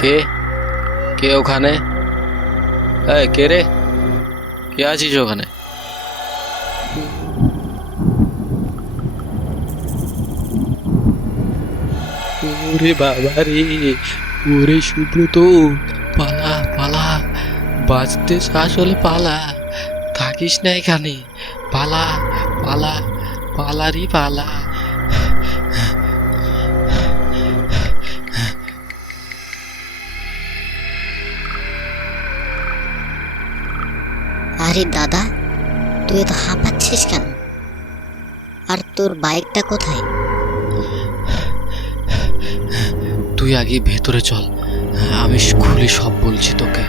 কে কে ওখানে? এই কে রে? কে আছিস ওখানে? ওরে বাবা রে, ওরে সুব্রত, পালা পালা, বাঁচতে চাস হলে পালা, থাকিস না এখানে, পালা পালা, পালা রে পালা। আরে দাদা, তুই এত হাঁপাচ্ছিস কেন? আর তোর বাইকটা কোথায়? তুই আগে ভেতরে চল, আমি খুলে সব বলছি তোকে।